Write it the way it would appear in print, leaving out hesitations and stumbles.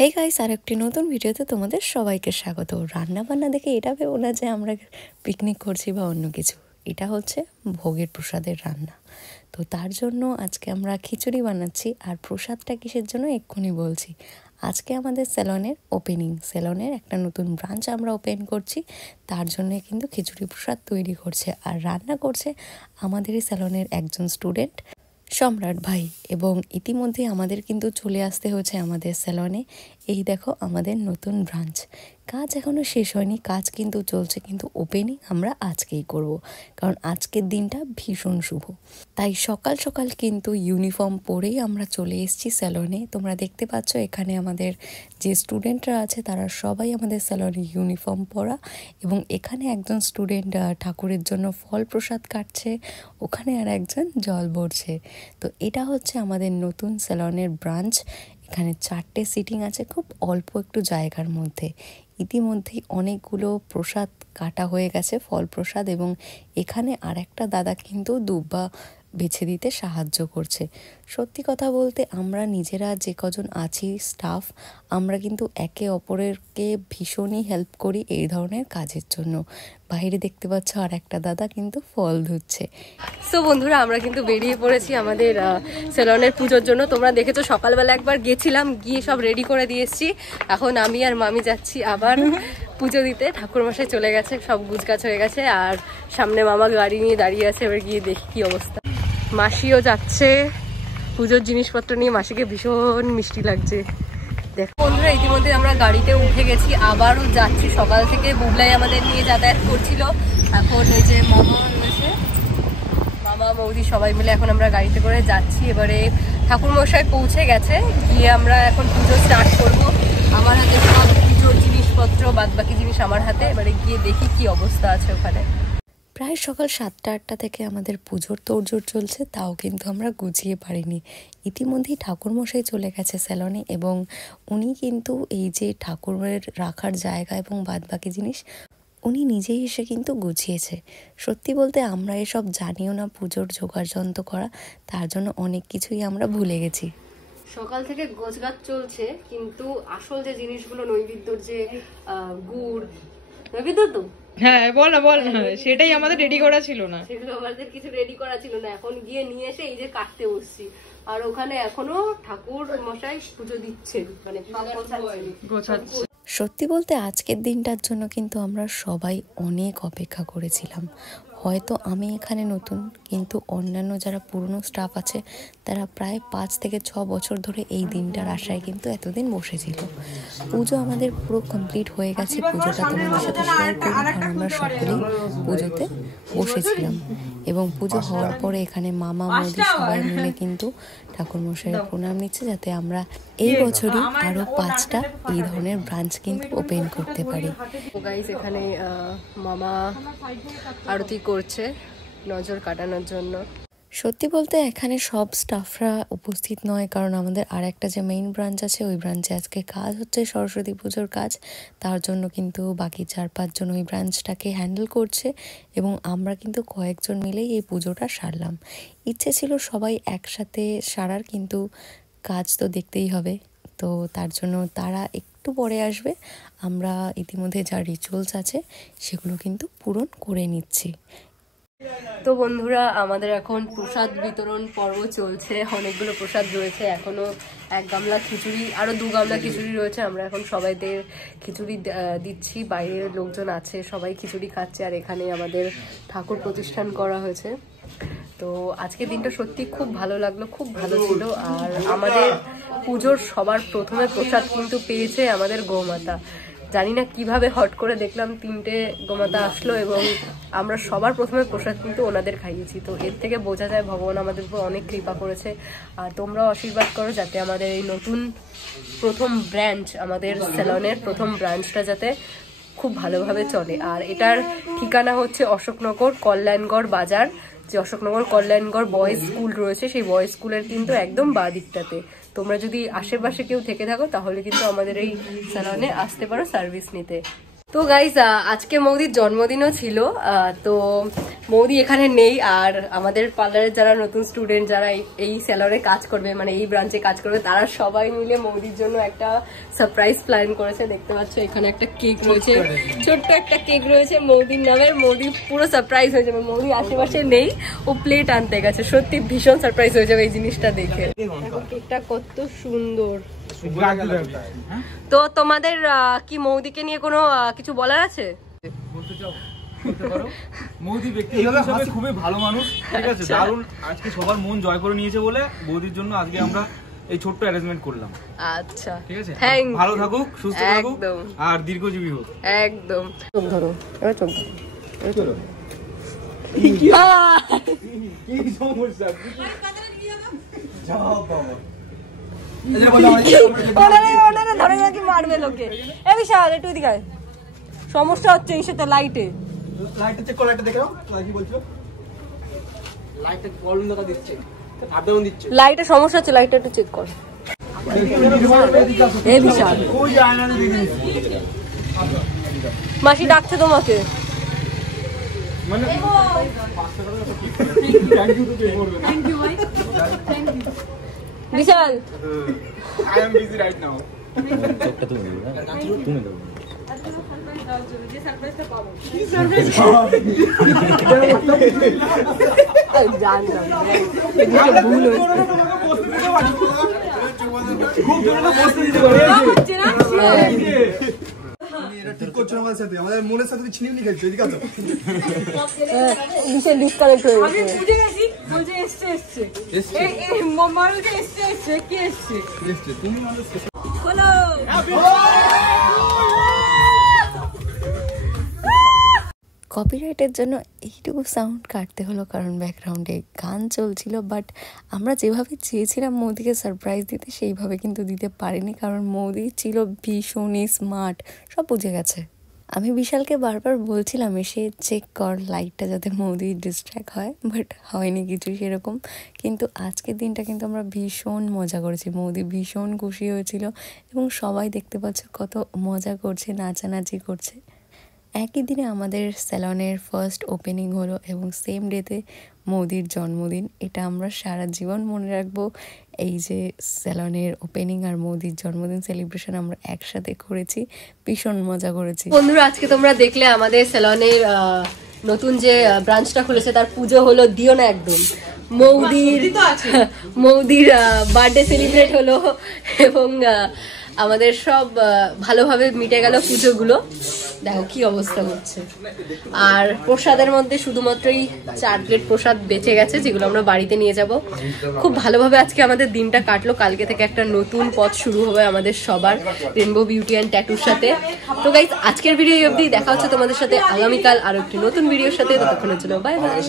Hey guys, আরেকটি নতুন ভিডিওতে তোমাদের সবাইকে স্বাগত। রান্না বান্না দেখে এটা ভেবো না যে আমরা পিকনিক করছি বা অন্য কিছু। এটা হচ্ছে ভোগের প্রসাদের রান্না। তো তার জন্য আজকে আমরা খিচুড়ি বানাচ্ছি। আর প্রসাদটা কিসের জন্য এক্ষুনি বলছি। আজকে আমাদের সেলনের ওপেনিং, সেলনের একটা নতুন ব্রাঞ্চ আমরা ওপেন করছি। তার জন্য কিন্তু খিচুড়ি প্রসাদ তৈরি করছে আর রান্না করছে আমাদেরই সেলনের একজন স্টুডেন্ট সম্রাট ভাই। এবং ইতিমধ্যে আমাদের কিন্তু চলে আসতে হয়েছে আমাদের সেলনে। এই দেখো আমাদের নতুন ব্রাঞ্চ। কাজ এখনও শেষ হয়নি, কাজ কিন্তু চলছে, কিন্তু ওপেনিং আমরা আজকেই করব, কারণ আজকের দিনটা ভীষণ শুভ। তাই সকাল সকাল কিন্তু ইউনিফর্ম পরেই আমরা চলে এসেছি সেলনে। তোমরা দেখতে পাচ্ছ এখানে আমাদের যে স্টুডেন্টরা আছে তারা সবাই আমাদের সেলনে ইউনিফর্ম পরা। এবং এখানে একজন স্টুডেন্ট ঠাকুরের জন্য ফল প্রসাদ কাটছে, ওখানে আর একজন জল ভরছে। তো এটা হচ্ছে আমাদের নতুন সেলনের ব্রাঞ্চ। এখানে 4টে সিটিং আছে, খুব অল্প একটু জায়গার মধ্যে। ইতিমধ্যেই অনেকগুলো প্রসাদ কাটা হয়ে গেছে, ফল প্রসাদ। এবং এখানে আর একটা দাদা কিন্তু দুব্বা বেছে দিতে সাহায্য করছে। সত্যি কথা বলতে আমরা নিজেরা যে কজন আছি স্টাফ, আমরা কিন্তু একে অপরেরকে ভীষণই হেল্প করি এই ধরনের কাজের জন্য। বাইরে দেখতে পাচ্ছ আর একটা দাদা কিন্তু ফল ধুচ্ছে। সো বন্ধুরা, আমরা কিন্তু বেরিয়ে পড়েছি আমাদের সেলনের পুজোর জন্য। তোমরা দেখেছো সকালবেলা একবার গেছিলাম, গিয়ে সব রেডি করে দিয়ে এসেছি। এখন আমি আর মামি যাচ্ছি আবার পুজো দিতে। ঠাকুরমশাই চলে গেছে, সব গুছগাছ হয়ে গেছে। আর সামনে মামা গাড়ি নিয়ে দাঁড়িয়ে আছে, এবার গিয়ে দেখি কি অবস্থা। মাসিও যাচ্ছে পুজোর জিনিসপত্র নিয়ে, মাসিকে ভীষণ মিষ্টি লাগছে। দেখো বন্ধুরা, ইতিমধ্যে আমরা গাড়িতে উঠে গেছি, আবারও যাচ্ছি। সকাল থেকে বুবলাই আমাদের নিয়ে যাতায়াত করছিল। এখন এই যে মামা রয়েছে, মামা বৌদি সবাই মিলে এখন আমরা গাড়িতে করে যাচ্ছি। এবারে ঠাকুরমশাই পৌঁছে গেছে, গিয়ে আমরা এখন পুজো স্টার্ট করব। আমার হাতে সব পুজোর জিনিসপত্র, বাদ বাকি জিনিস আমার হাতে। এবারে গিয়ে দেখি কি অবস্থা আছে ওখানে। প্রায় সকাল 7টা-8টা থেকে আমাদের পুজোর তোড়জোড় চলছে, তাও কিন্তু আমরা গুছিয়ে পারিনি। ইতিমধ্যেই ঠাকুরমশাই চলে গেছে সেলনে, এবং উনি কিন্তু এই যে ঠাকুরের রাখার জায়গা এবং বাদবাকি জিনিস উনি নিজেই এসে কিন্তু গুছিয়েছে। সত্যি বলতে আমরা এসব জানিও না পুজোর জোগাড়যন্ত্র করা, তার জন্য অনেক কিছুই আমরা ভুলে গেছি। সকাল থেকে গোছগাছ চলছে, কিন্তু আসল যে জিনিসগুলো নৈবেদ্যর যে গুড়, নৈবেদ্য তো হ্যাঁ বল না সেটাই আমাদের রেডি করা ছিল না, সেগুলো আমাদের কিছু রেডি করা ছিল না। এখন গিয়ে নিয়ে এসে এই যে কাটতে বসছি। আর ওখানে এখনো ঠাকুর মশাই পুজো দিচ্ছেন, মানে গোছাচ্ছে। সত্যি বলতে আজকের দিনটার জন্য কিন্তু আমরা সবাই অনেক অপেক্ষা করেছিলাম। হয়তো আমি এখানে নতুন, কিন্তু অন্যান্য যারা পুরনো স্টাফ আছে তারা প্রায় 5 থেকে 6 বছর ধরে এই দিনটার আশায় কিন্তু এতদিন বসেছিল। পুজো আমাদের পুরো কমপ্লিট হয়ে গেছে। পুজোটা তোমাদের সাথে শেয়ার করি, কারণ আমরা সকলেই পুজোতে বসেছিলাম। এবং পুজো হওয়ার পরে এখানে মামা মোদি সবাই মিলে কিন্তু ঠাকুরমশাইয়ের প্রণাম নিচ্ছে, যাতে আমরা এই বছরই আরও 5টা এই ধরনের ব্রাঞ্চ কিন্তু ওপেন করতে পারি। গাইস, এখানে মামা আরতি করছে নজর কাটানোর জন্য। সত্যি বলতে এখানে সব স্টাফরা উপস্থিত নয়, কারণ আমাদের আর একটা যে মেইন ব্রাঞ্চ আছে ওই ব্রাঞ্চে আজকে কাজ হচ্ছে, সরস্বতী পুজোর কাজ। তার জন্য কিন্তু বাকি 4-5 জন ওই ব্রাঞ্চটাকে হ্যান্ডেল করছে, এবং আমরা কিন্তু কয়েকজন মিলেই এই পুজোটা সারলাম। ইচ্ছে ছিল সবাই একসাথে সারার, কিন্তু কাজ তো দেখতেই হবে। তো তার জন্য তারা একটু পরে আসবে। আমরা ইতিমধ্যে যা রিচুয়ালস আছে সেগুলো কিন্তু পূরণ করে নিচ্ছি। তো বন্ধুরা, আমাদের এখন প্রসাদ বিতরণ পর্ব চলছে। অনেকগুলো প্রসাদ রয়েছে, এখনো 1 গামলা খিচুড়ি, আরো 2 গামলা খিচুড়ি রয়েছে। আমরা এখন সবাইদের খিচুড়ি দিচ্ছি। বাইরের লোকজন আছে, সবাই খিচুড়ি খাচ্ছে। আর এখানে আমাদের ঠাকুর প্রতিষ্ঠান করা হয়েছে। তো আজকের দিনটা সত্যি খুব ভালো লাগলো, খুব ভালো ছিল। আর আমাদের পুজোর সবার প্রথমে প্রসাদ কিন্তু পেয়েছে আমাদের গোমাতা। জানি না কিভাবে হট করে দেখলাম 3টে গোমাতা আসলো, এবং আমরা সবার প্রথমে প্রসাদ কিন্তু ওনাদের খাইয়েছি। তো এর থেকে বোঝা যায় ভগবান আমাদের উপর অনেক কৃপা করেছে। আর তোমরাও আশীর্বাদ করো যাতে আমাদের এই নতুন প্রথম ব্রাঞ্চ, আমাদের সেলনের প্রথম ব্রাঞ্চটা যাতে খুব ভালোভাবে চলে। আর এটার ঠিকানা হচ্ছে অশোকনগর কল্যাণগড় বাজার। যে অশোকনগর কল্যাণগড় বয়েজ স্কুল রয়েছে, সেই বয়েজ স্কুলের কিন্তু একদম বাঁ দিকটাতে। তোমরা যদি আশেপাশে কেউ থেকে থাকো তাহলে কিন্তু আমাদের এই সেলনে আসতে পারো সার্ভিস নিতে। তো গাইস আজকে মৌদির জন্মদিনও ছিল, তো মৌদি এখানে নেই। আর আমাদের পার্লারের যারা নতুন স্টুডেন্ট যারা এই স্যালনে কাজ করবে, মানে এই ব্রাঞ্চে কাজ করবে, তারা সবাই মিলে মৌদির জন্য একটা সারপ্রাইজ প্ল্যান করেছে। দেখতে পাচ্ছ এখানে একটা কেক রয়েছে, ছোট্ট একটা কেক রয়েছে মৌদির নামের। মৌদি পুরো সারপ্রাইজ হয়ে যাবে, মৌদি আশেপাশে নেই, ও প্লেট আনতে গেছে। সত্যি ভীষণ সারপ্রাইজ হয়ে যাবে এই জিনিসটা দেখে। কেকটা কত সুন্দর। তো তোমাদের কি মৌদিকে নিয়ে কোনো কিছু বলার আছে? মৌদি ব্যক্তি হিসেবে খুবই ভালো মানুষ, ঠিক আছে, দারুণ। আজকে সবার মন জয় করে নিয়েছে বলে বৌদির জন্য আজকে আমরা এই ছোট্ট অ্যারেঞ্জমেন্ট করলাম। আচ্ছা ঠিক আছে, থ্যাংক ভালো থাকুক, সুস্থ থাকুক আর দীর্ঘজীবী হোক। একদম। চোখ ধরো, এবার চোখ ধরো। কি সমস্যা? মারবে লোকে। এ বিশাল একটু এদিকে আয়। সমস্যা হচ্ছে এই সাথে লাইটে। লাইটটা চেক করো, লাইটটা দেখো কি বলছো। লাইটটা প্রবলেম দেখা দিচ্ছে, আপ ডাউন দিচ্ছে। লাইটে সমস্যা হচ্ছে, লাইটটা একটু চেক কর। এ বিশাল ওই আয়না দেখে মাসি ডাকছে তোমাকে। মানে Bishal I am busy right now. ঠিক করছো আমাদের সাথে, আমাদের মনের সাথে ছিনিয়ে খেলছো। এদিকে আসো। বিশাল ডিসকানেক্ট হয়ে গেছে। বুঝে গেছি, বলছে এসছে এসছে এই মানুষটা এসছে এসছে কি এসছে তুমি আমাদের হলো। কপিরাইটের জন্য এইটুকু সাউন্ড কাটতে হলো, কারণ ব্যাকগ্রাউন্ডে গান চলছিল। বাট আমরা যেভাবে চেয়েছিলাম মৌদিকে সারপ্রাইজ দিতে, সেইভাবে কিন্তু দিতে পারিনি, কারণ মৌদি ছিল ভীষণই স্মার্ট, সব বুঝে গেছে। আমি বিশালকে বারবার বলছিলাম এসে চেক কর লাইটটা, যাতে মৌদি ডিস্ট্র্যাক্ট হয়, বাট হয়নি কিছু সেরকম। কিন্তু আজকের দিনটা কিন্তু আমরা ভীষণ মজা করেছি, মৌদি ভীষণ খুশি হয়েছিল এবং সবাই দেখতে পাচ্ছে কত মজা করছে, নাচানাচি করছে। একই দিনে আমাদের স্যালনের ফার্স্ট ওপেনিং হলো এবং সেম ডেতে মৌদির জন্মদিন। এটা আমরা সারা জীবন মনে রাখবো, এই যে স্যালনের ওপেনিং আর মৌদির জন্মদিন সেলিব্রেশন আমরা একসাথে করেছি, ভীষণ মজা করেছি। বন্ধুরা আজকে তোমরা দেখলে আমাদের স্যালনের নতুন যে ব্রাঞ্চটা খুলেছে তার পুজো হলো, দিও না একদম। মৌদির বার্থডে সেলিব্রেট হলো এবং আমাদের সব ভালোভাবে মিটে গেল পুজোগুলো। দেখো কি অবস্থা হচ্ছে। আর প্রসাদের মধ্যে শুধুমাত্রই 4 প্লেট প্রসাদ বেঁচে গেছে, যেগুলো আমরা বাড়িতে নিয়ে যাব। খুব ভালোভাবে আজকে আমাদের দিনটা কাটলো। কালকে থেকে একটা নতুন পথ শুরু হবে আমাদের সবার, রেনবো বিউটি অ্যান্ড ট্যাটুর সাথে। তো গাইস আজকের ভিডিও অবধি, দেখা হচ্ছে তোমাদের সাথে আগামীকাল আরো একটি নতুন ভিডিওর সাথে। ততক্ষণের জন্য বাই বাই।